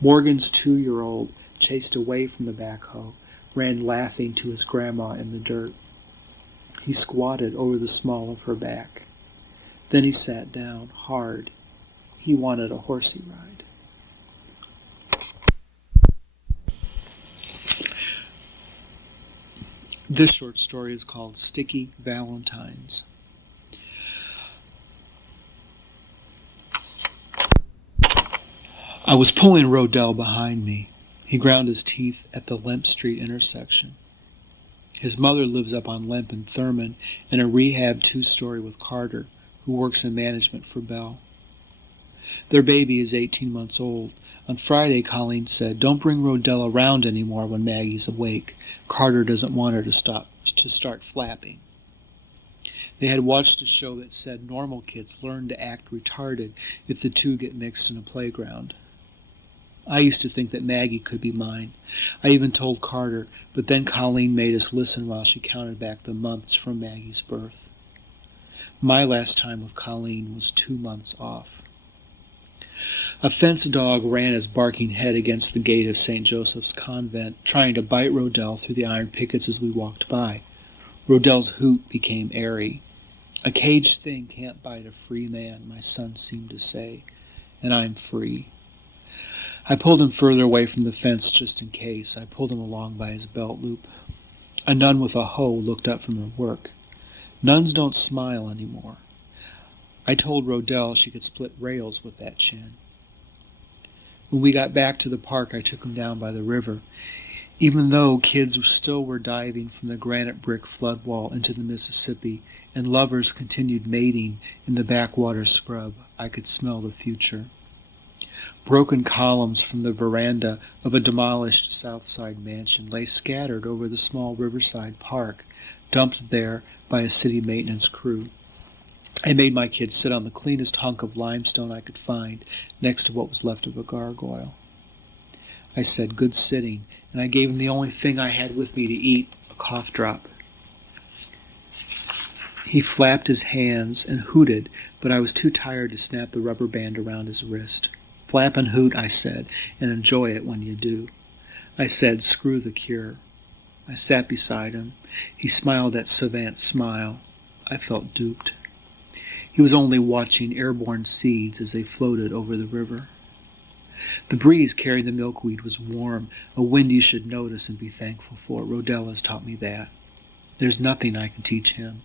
Morgan's 2-year-old, chased away from the backhoe, ran laughing to his grandma in the dirt. He squatted over the small of her back. Then he sat down, hard. He wanted a horsey ride. This short story is called Sticky Valentines. I was pulling Rodell behind me. He ground his teeth at the Lemp Street intersection. His mother lives up on Lemp and Thurman in a rehab 2-story with Carter, who works in management for Bell. Their baby is 18 months old. On Friday, Colleen said, "Don't bring Rodell around anymore when Maggie's awake. Carter doesn't want her to start flapping." They had watched a show that said normal kids learn to act retarded if the two get mixed in a playground. I used to think that Maggie could be mine. I even told Carter, but then Colleen made us listen while she counted back the months from Maggie's birth. My last time with Colleen was 2 months off. A fence dog ran his barking head against the gate of St. Joseph's Convent, trying to bite Rodell through the iron pickets as we walked by. Rodell's hoot became airy. "A caged thing can't bite a free man," my son seemed to say, "and I'm free." I pulled him further away from the fence just in case. I pulled him along by his belt loop. A nun with a hoe looked up from her work. Nuns don't smile anymore. I told Rodell she could split rails with that chin. When we got back to the park, I took him down by the river. Even though kids still were diving from the granite brick floodwall into the Mississippi, and lovers continued mating in the backwater scrub, I could smell the future. Broken columns from the veranda of a demolished Southside mansion lay scattered over the small riverside park, dumped there by a city maintenance crew. I made my kids sit on the cleanest hunk of limestone I could find, next to what was left of a gargoyle. I said, "Good sitting," and I gave him the only thing I had with me to eat, a cough drop. He flapped his hands and hooted, but I was too tired to snap the rubber band around his wrist. "Flap and hoot," I said, "and enjoy it when you do." I said, "Screw the cure." I sat beside him. He smiled that savant smile. I felt duped. He was only watching airborne seeds as they floated over the river. The breeze carrying the milkweed was warm, a wind you should notice and be thankful for. Rodell has taught me that. There's nothing I can teach him.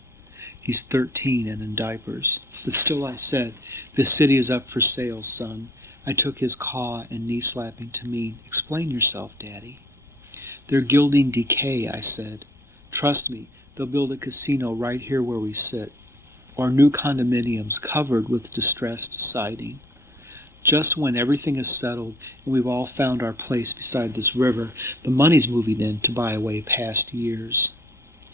He's 13 and in diapers. But still I said, "This city is up for sale, son." I took his caw and knee-slapping to mean, "Explain yourself, Daddy." "They're gilding decay," I said. "Trust me, they'll build a casino right here where we sit, or new condominiums covered with distressed siding. Just when everything is settled and we've all found our place beside this river, the money's moving in to buy away past years."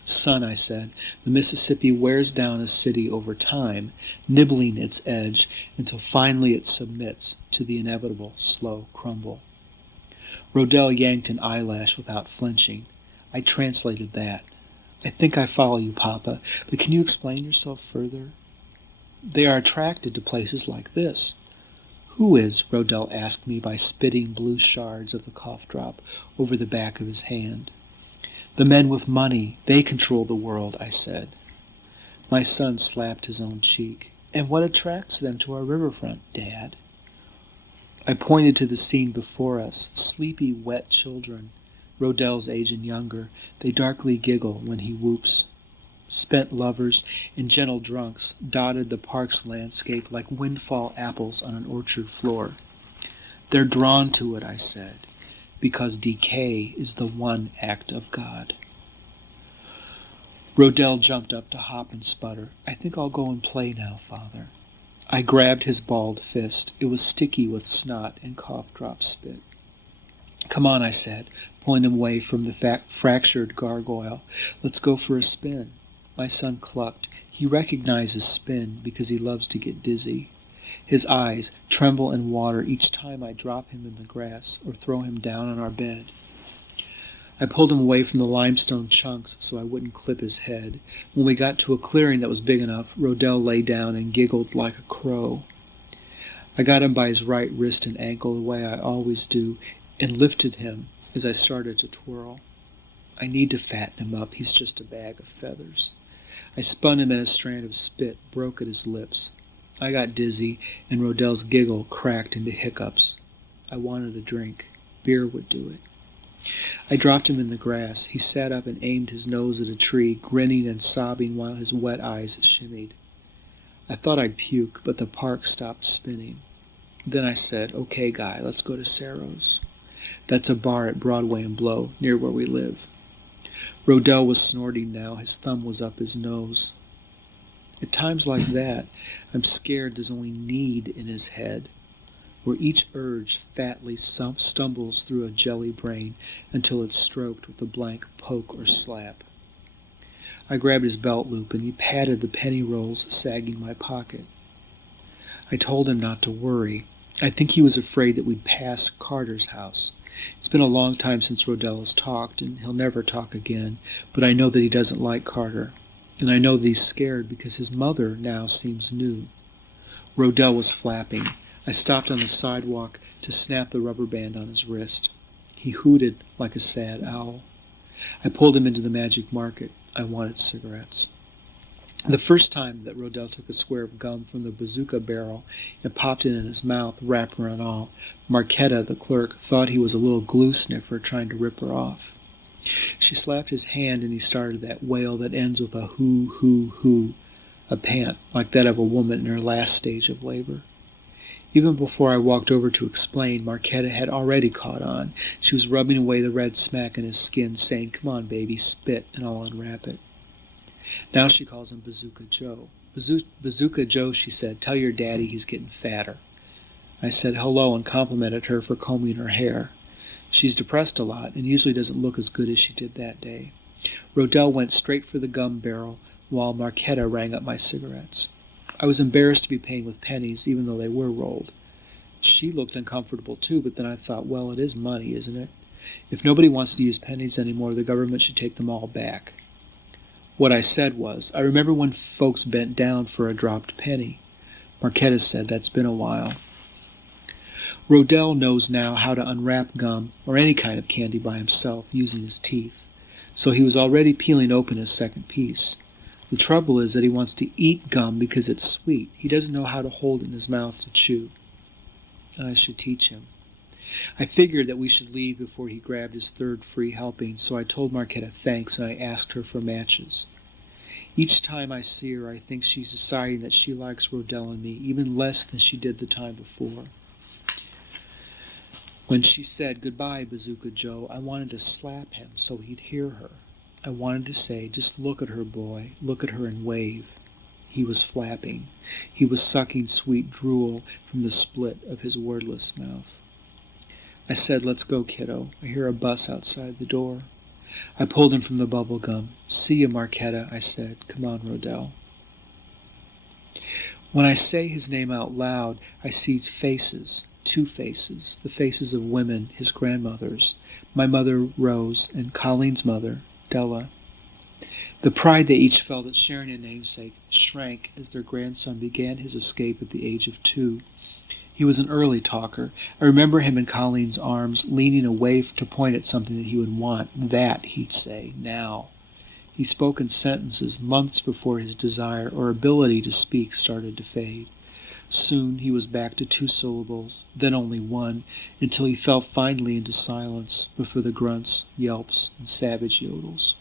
"Son," I said, "the Mississippi wears down a city over time, nibbling its edge until finally it submits to the inevitable slow crumble." Rodell yanked an eyelash without flinching. I translated that. "I think I follow you, Papa, but can you explain yourself further?" "They are attracted to places like this." "Who is?" Rodell asked me by spitting blue shards of the cough drop over the back of his hand. "The men with money, they control the world," I said. My son slapped his own cheek. "And what attracts them to our riverfront, Dad?" I pointed to the scene before us, sleepy, wet children, Rodell's age and younger. They darkly giggle when he whoops. Spent lovers and gentle drunks dotted the park's landscape like windfall apples on an orchard floor. "They're drawn to it," I said, "because decay is the one act of God." Rodell jumped up to hop and sputter. "I think I'll go and play now, Father." I grabbed his balled fist. It was sticky with snot and cough drop spit. "Come on," I said, pulling him away from the fractured gargoyle. "Let's go for a spin." My son clucked. He recognizes spin because he loves to get dizzy. His eyes tremble in water each time I drop him in the grass or throw him down on our bed. I pulled him away from the limestone chunks so I wouldn't clip his head. When we got to a clearing that was big enough, Rodell lay down and giggled like a crow. I got him by his right wrist and ankle the way I always do and lifted him as I started to twirl. I need to fatten him up. He's just a bag of feathers. I spun him in a strand of spit, broke at his lips. I got dizzy, and Rodell's giggle cracked into hiccups. I wanted a drink. Beer would do it. I dropped him in the grass. He sat up and aimed his nose at a tree, grinning and sobbing while his wet eyes shimmied. I thought I'd puke, but the park stopped spinning. Then I said, "Okay, Guy, let's go to Cerro's." That's a bar at Broadway and Blow, near where we live. Rodell was snorting now. His thumb was up his nose. At times like that, I'm scared there's only need in his head, where each urge fatly stumbles through a jelly brain until it's stroked with a blank poke or slap. I grabbed his belt loop, and he patted the penny rolls sagging my pocket. I told him not to worry. I think he was afraid that we'd pass Carter's house. It's been a long time since Rodell has talked, and he'll never talk again, but I know that he doesn't like Carter, and I know that he's scared because his mother now seems new. Rodell was flapping. I stopped on the sidewalk to snap the rubber band on his wrist. He hooted like a sad owl. I pulled him into the Magic Market. I wanted cigarettes. The first time that Rodell took a square of gum from the bazooka barrel and popped it in his mouth, wrapper and all, Marquetta, the clerk, thought he was a little glue sniffer trying to rip her off. She slapped his hand and he started that wail that ends with a hoo, hoo, hoo, a pant like that of a woman in her last stage of labor. Even before I walked over to explain, Marquetta had already caught on. She was rubbing away the red smack in his skin, saying, "Come on, baby, spit, and I'll unwrap it." Now she calls him Bazooka Joe. Bazooka Joe, she said, tell your daddy he's getting fatter. I said hello and complimented her for combing her hair. She's depressed a lot and usually doesn't look as good as she did that day. Rodell went straight for the gum barrel while Marquetta rang up my cigarettes. I was embarrassed to be paying with pennies, even though they were rolled. She looked uncomfortable too, but then I thought, well, it is money, isn't it? If nobody wants to use pennies anymore, the government should take them all back. What I said was, I remember when folks bent down for a dropped penny. Marquetta said, that's been a while. Rodell knows now how to unwrap gum or any kind of candy by himself using his teeth, so he was already peeling open his second piece. The trouble is that he wants to eat gum because it's sweet. He doesn't know how to hold it in his mouth to chew. I should teach him. I figured that we should leave before he grabbed his third free helping, so I told Marquetta thanks and I asked her for matches. Each time I see her, I think she's deciding that she likes Rodell and me even less than she did the time before. When she said, "Goodbye, Bazooka Joe," I wanted to slap him so he'd hear her. I wanted to say, "Just look at her, boy. Look at her and wave." He was flapping. He was sucking sweet drool from the split of his wordless mouth. I said, "Let's go, kiddo. I hear a bus outside the door." I pulled him from the bubble gum. "See you, Marquetta," I said. "Come on, Rodell." When I say his name out loud, I see faces, two faces, the faces of women, his grandmothers, my mother, Rose, and Colleen's mother, Della. The pride they each felt at sharing a namesake shrank as their grandson began his escape at the age of 2. He was an early talker. I remember him in Colleen's arms, leaning away to point at something that he would want. That, he'd say, now. He spoke in sentences months before his desire or ability to speak started to fade. Soon he was back to 2 syllables, then only 1, until he fell finally into silence before the grunts, yelps, and savage yodels.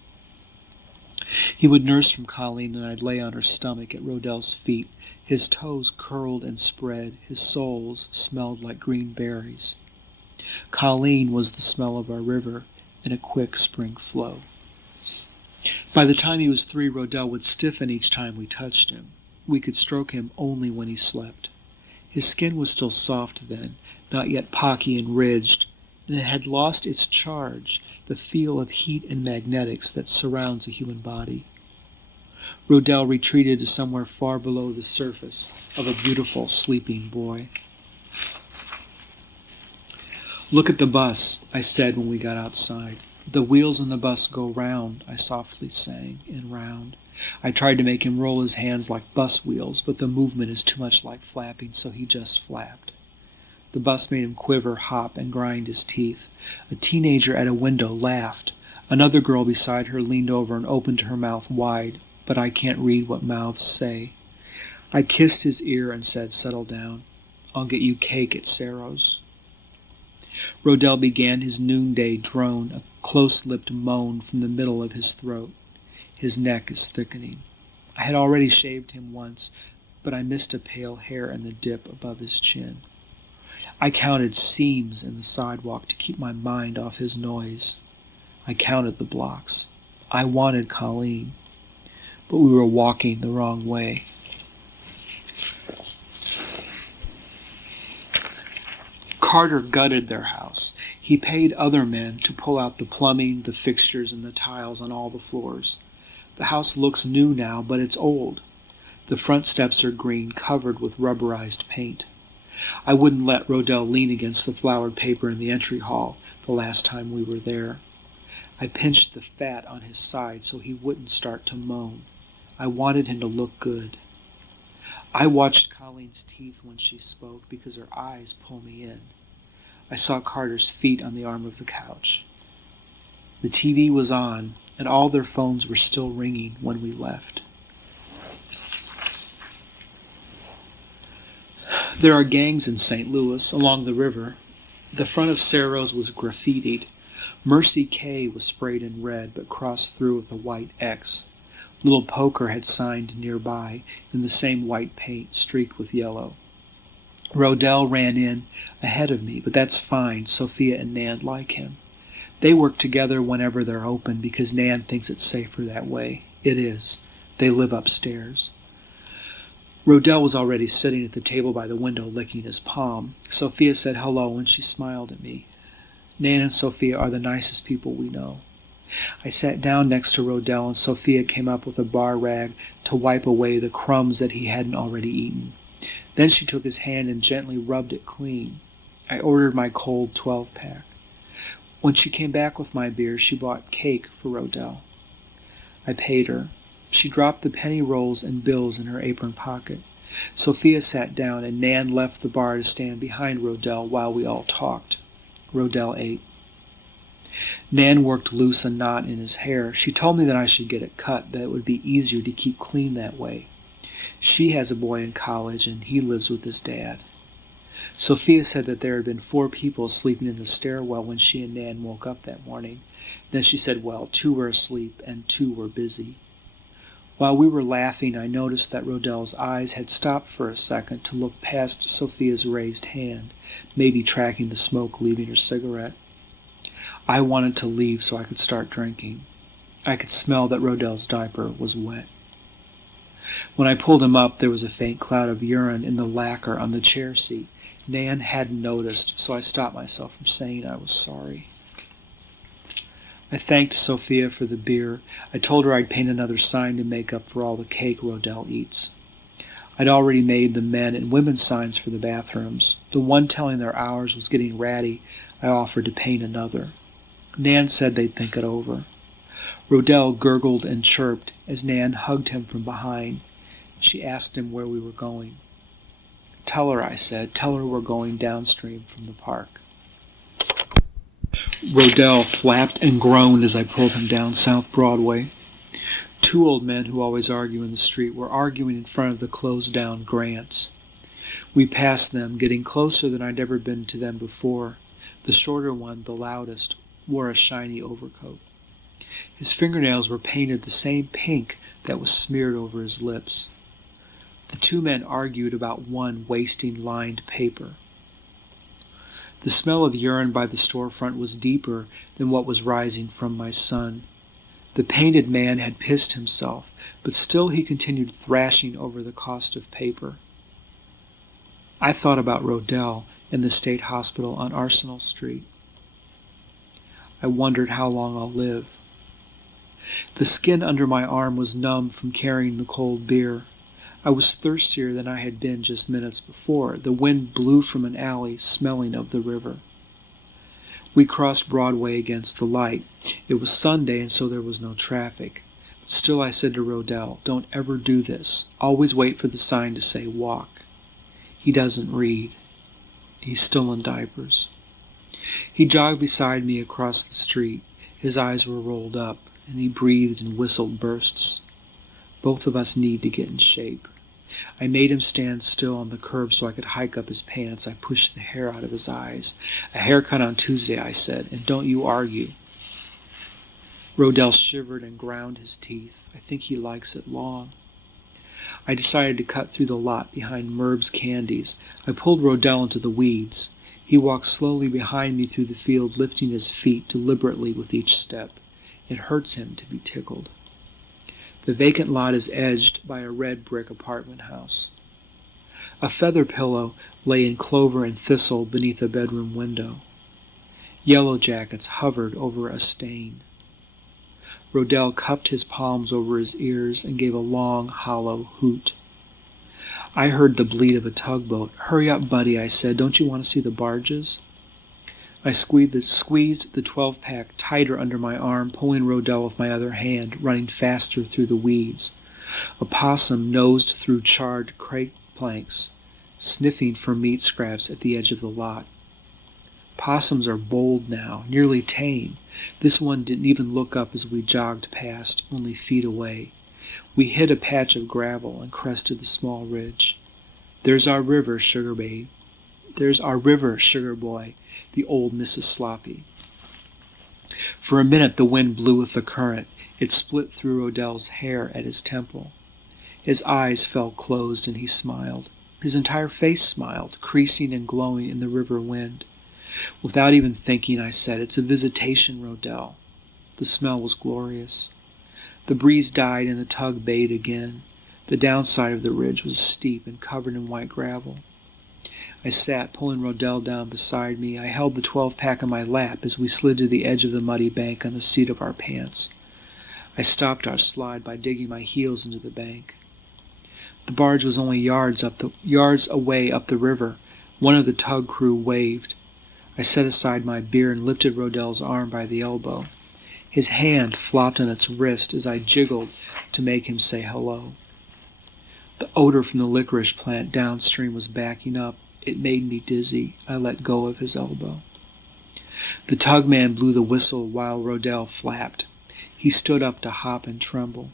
He would nurse from Colleen, and I'd lay on her stomach at Rodell's feet. His toes curled and spread. His soles smelled like green berries. Colleen was the smell of our river in a quick spring flow. By the time he was 3, Rodell would stiffen each time we touched him. We could stroke him only when he slept. His skin was still soft then, not yet pocky and ridged, and it had lost its charge, the feel of heat and magnetics that surrounds a human body. Rodell retreated to somewhere far below the surface of a beautiful sleeping boy. "Look at the bus," I said when we got outside. "The wheels in the bus go round," I softly sang, and round. I tried to make him roll his hands like bus wheels, but the movement is too much like flapping, so he just flapped. The bus made him quiver, hop, and grind his teeth. A teenager at a window laughed. Another girl beside her leaned over and opened her mouth wide, but I can't read what mouths say. I kissed his ear and said, "Settle down. I'll get you cake at Sarah's." Rodell began his noonday drone, a close-lipped moan from the middle of his throat. His neck is thickening. I had already shaved him once, but I missed a pale hair in the dip above his chin. I counted seams in the sidewalk to keep my mind off his noise. I counted the blocks. I wanted Colleen, but we were walking the wrong way. Carter gutted their house. He paid other men to pull out the plumbing, the fixtures, and the tiles on all the floors. The house looks new now, but it's old. The front steps are green, covered with rubberized paint. I wouldn't let Rodell lean against the flowered paper in the entry hall the last time we were there. I pinched the fat on his side so he wouldn't start to moan. I wanted him to look good. I watched Colleen's teeth when she spoke because her eyes pull me in. I saw Carter's feet on the arm of the couch. The TV was on, and all their phones were still ringing when we left. There are gangs in St. Louis, along the river. The front of Cerro's was graffitied. Mercy K was sprayed in red, but crossed through with a white X. Little Poker had signed nearby, in the same white paint, streaked with yellow. Rodell ran in ahead of me, but that's fine. Sophia and Nan like him. They work together whenever they're open because Nan thinks it's safer that way. It is. They live upstairs. Rodell was already sitting at the table by the window licking his palm. Sophia said hello and she smiled at me. Nan and Sophia are the nicest people we know. I sat down next to Rodell and Sophia came up with a bar rag to wipe away the crumbs that he hadn't already eaten. Then she took his hand and gently rubbed it clean. I ordered my cold 12-pack. When she came back with my beer, she bought cake for Rodell. I paid her. She dropped the penny rolls and bills in her apron pocket. Sophia sat down, and Nan left the bar to stand behind Rodell while we all talked. Rodell ate. Nan worked loose a knot in his hair. She told me that I should get it cut, that it would be easier to keep clean that way. She has a boy in college, and he lives with his dad. Sophia said that there had been 4 people sleeping in the stairwell when she and Nan woke up that morning. Then she said, well, 2 were asleep and 2 were busy. While we were laughing, I noticed that Rodell's eyes had stopped for a second to look past Sophia's raised hand, maybe tracking the smoke leaving her cigarette. I wanted to leave so I could start drinking. I could smell that Rodell's diaper was wet. When I pulled him up, there was a faint cloud of urine in the lacquer on the chair seat. Nan hadn't noticed, so I stopped myself from saying I was sorry. I thanked Sophia for the beer. I told her I'd paint another sign to make up for all the cake Rodell eats. I'd already made the men and women's signs for the bathrooms. The one telling their hours was getting ratty. I offered to paint another. Nan said they'd think it over. Rodell gurgled and chirped as Nan hugged him from behind. She asked him where we were going. Tell her, I said. Tell her we're going downstream from the park. Rodell flapped and groaned as I pulled him down South Broadway. 2 old men who always argue in the street were arguing in front of the closed-down Grants. We passed them, getting closer than I'd ever been to them before. The shorter one, the loudest, wore a shiny overcoat. His fingernails were painted the same pink that was smeared over his lips. The 2 men argued about one wasting lined paper. The smell of urine by the storefront was deeper than what was rising from my son. The painted man had pissed himself, but still he continued thrashing over the cost of paper. I thought about Rodell in the state hospital on Arsenal Street. I wondered how long I'll live. The skin under my arm was numb from carrying the cold beer. I was thirstier than I had been just minutes before. The wind blew from an alley, smelling of the river. We crossed Broadway against the light. It was Sunday, and so there was no traffic. Still, I said to Rodell, don't ever do this. Always wait for the sign to say walk. He doesn't read. He's still in diapers. He jogged beside me across the street. His eyes were rolled up, and he breathed in whistled bursts. Both of us need to get in shape. I made him stand still on the curb so I could hike up his pants. I pushed the hair out of his eyes. A haircut on Tuesday, I said, and don't you argue. Rodell shivered and ground his teeth. I think he likes it long. I decided to cut through the lot behind Merb's Candies. I pulled Rodell into the weeds. He walked slowly behind me through the field, lifting his feet deliberately with each step. It hurts him to be tickled. The vacant lot is edged by a red brick apartment house. A feather pillow lay in clover and thistle beneath a bedroom window. Yellow jackets hovered over a stain. Rodell cupped his palms over his ears and gave a long, hollow hoot. I heard the bleat of a tugboat. Hurry up, buddy, I said. Don't you want to see the barges? I squeezed the 12-pack tighter under my arm, pulling Rodell with my other hand, running faster through the weeds. A possum nosed through charred planks, sniffing for meat scraps at the edge of the lot. Possums are bold now, nearly tame. This one didn't even look up as we jogged past, only feet away. We hit a patch of gravel and crested the small ridge. "There's our river, sugar babe. There's our river, sugar boy," the old Mrs. Sloppy. For a minute the wind blew with the current. It split through Rodell's hair at his temple. His eyes fell closed and he smiled. His entire face smiled, creasing and glowing in the river wind. Without even thinking, I said, "It's a visitation, Rodell." The smell was glorious. The breeze died and the tug bayed again. The downside of the ridge was steep and covered in white gravel. I sat, pulling Rodell down beside me. I held the 12-pack in my lap as we slid to the edge of the muddy bank on the seat of our pants. I stopped our slide by digging my heels into the bank. The barge was only yards away up the river. One of the tug crew waved. I set aside my beer and lifted Rodell's arm by the elbow. His hand flopped on its wrist as I jiggled to make him say hello. The odor from the licorice plant downstream was backing up. It made me dizzy. I let go of his elbow. The tugman blew the whistle while Rodell flapped. He stood up to hop and tremble.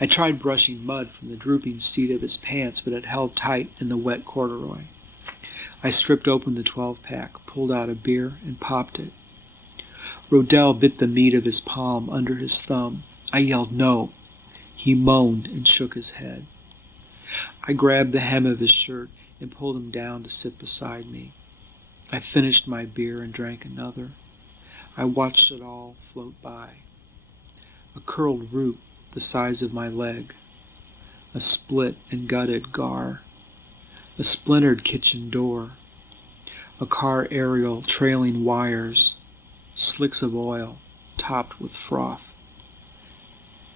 I tried brushing mud from the drooping seat of his pants, but it held tight in the wet corduroy. I stripped open the 12-pack, pulled out a beer, and popped it. Rodell bit the meat of his palm under his thumb. I yelled no. He moaned and shook his head. I grabbed the hem of his shirt and pulled him down to sit beside me. I finished my beer and drank another. I watched it all float by. A curled root the size of my leg, a split and gutted gar, a splintered kitchen door, a car aerial trailing wires, slicks of oil topped with froth.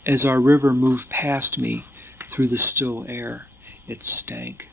As our river moved past me through the still air, it stank.